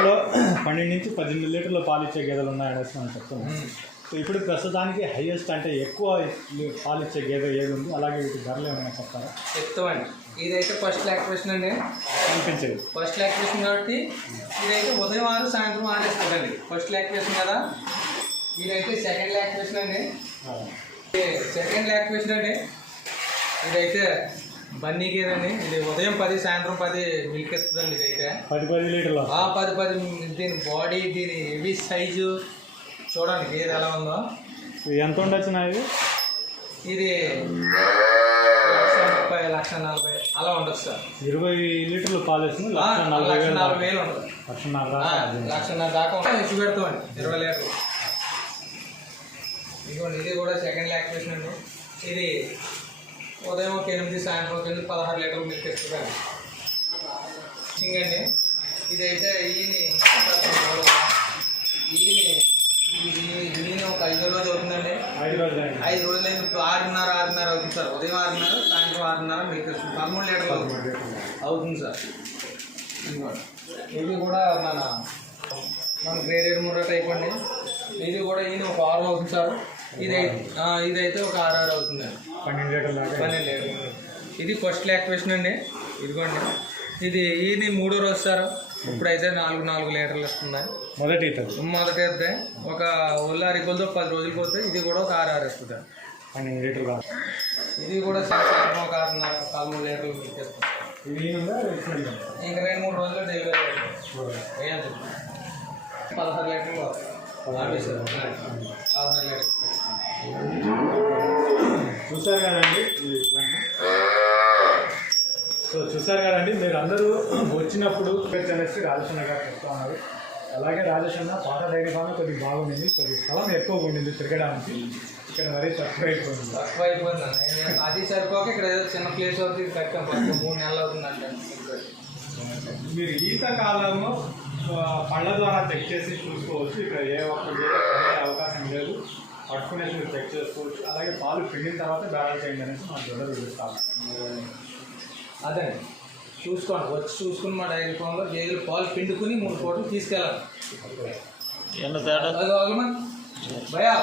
వారంలో 12 నుంచి 18 లీటర్ల పాలు ఇచ్చే గేదెలు ఉన్నాయనేసి మనం చెప్తున్నాం. సో ఇప్పుడు ప్రస్తుతానికి హైయెస్ట్ అంటే ఎక్కువ పాలు ఇచ్చే గేదె ఏది ఉంది, అలాగే వీటి ధరలు ఏమైనా చెప్తారా? చెప్తామండి. ఇదైతే ఫస్ట్ లాక్టేషన్ అండి, కనిపించేది ఫస్ట్ లాక్టేషన్ కాబట్టి ఇదైతే ఉదయం 6 సాయంత్రం 6 ఇస్తుందండి. ఫస్ట్ లాక్టేషన్ కదా. ఇదైతే సెకండ్ లాక్టేషన్ అండి. సెకండ్ లాక్టేషన్ అండి. ఇదైతే బన్నీ గేదండి. ఇది ఉదయం 10 సాయంత్రం 10 మిల్క్ ఇస్తుందండి. ఇదైతే 10 లీటర్లు 10 దీని బాడీ, దీని హెవీ సైజు చూడండి గేదె ఎలా ఉందో. ఎంత ఉండొచ్చు నాది? ఇది 1,30,40,000 అలా ఉండదు సార్. 20 లీటర్లు పాలు వేస్తుంది 1,40,000 ఉండదు. 1,50,000 దాకా ఉంటాయి. ఇచ్చి పెడతామండి 20 లీటర్లు. ఇదిగోండి, ఇది కూడా సెకండ్ లాక్టేషన్ అండి. ఇది ఉదయం 8 సాయంత్రం 16 లీటర్లు మిల్క్ ఇస్తుందండి. అండి ఇదైతే ఈయన ఒక 5 రోజులు అవుతుందండి. 5 రోజులు అయింది. ఇప్పుడు 6:30 అవుతుంది సార్. ఉదయం 6:30 సాయంత్రం 6:30 మిల్క్ ఇస్తుంది. 13 లీటర్లు అవుతుంది సార్. ఇది కూడా మన గ్రేడెడ్ ముర్రా టైప్ అండి. ఇది కూడా ఈయన ఒక 6 అవుతుంది సార్. ఇదైతే ఒక 6 అవుతుంది. 12 లీటర్లు. ఇది ఫస్ట్ లాక్టేషన్ అండి. ఇదిగోండి, ఇది ఈయన 3వ రోజు సార్. ఇప్పుడైతే 4 లీటర్లు ఇస్తుంది. మొదటి అయితే ఒక ఒళ్ళ అరికలతో 10 రోజులు పోతే ఇది కూడా ఒక 6 ఇస్తుంది. 12 లీటర్లు. ఇది కూడా సాయంత్రం ఒక 6:30 13 లీటర్లు మిల్క్ ఇస్తుంది. ఇంకా 2-3 రోజులు డెలివరీ వేయాలి. 16 లీటర్లు 16 లీటర్లు. చూసారు కదండి. సో చూసారు కదండి, మీరు అందరూ వచ్చినప్పుడు అనేసి రాజేష్ అన్న గారు చెప్తా ఉన్నారు. అలాగే రాజేష్ అన్న పాత డైరీ ఫామ్ కొద్దిగా బాగుండింది, కొద్దిగా స్థలం ఎక్కువగా ఉండింది తిరగడానికి. ఇక్కడ మరీ తక్కువ అయిపోయింది. అది సరిపోక ఇక్కడ ఏదో చిన్న ప్లేస్ అవుతుంది కట్టాం. 3 నెలలు అవుతుందంటే. మీరు ఈత కాలము పళ్ళ ద్వారా చెక్ చేసి చూసుకోవచ్చు. ఇక్కడ ఏ ఒక్క పడే అవకాశం లేదు. పట్టుకునేసి మీరు చెక్ చేసుకోవచ్చు. అలాగే పాలు పిండిన తర్వాత బ్యాలెన్స్ చేయండి అనేసి మన జొన్నలు చూస్తాము. అదే చూసుకోండి, వచ్చి చూసుకుని మా డైరీ ఫామ్లో గేదెలు పాలు పిండుకుని 3 పూటలు తీసుకెళ్ళాలి. భయా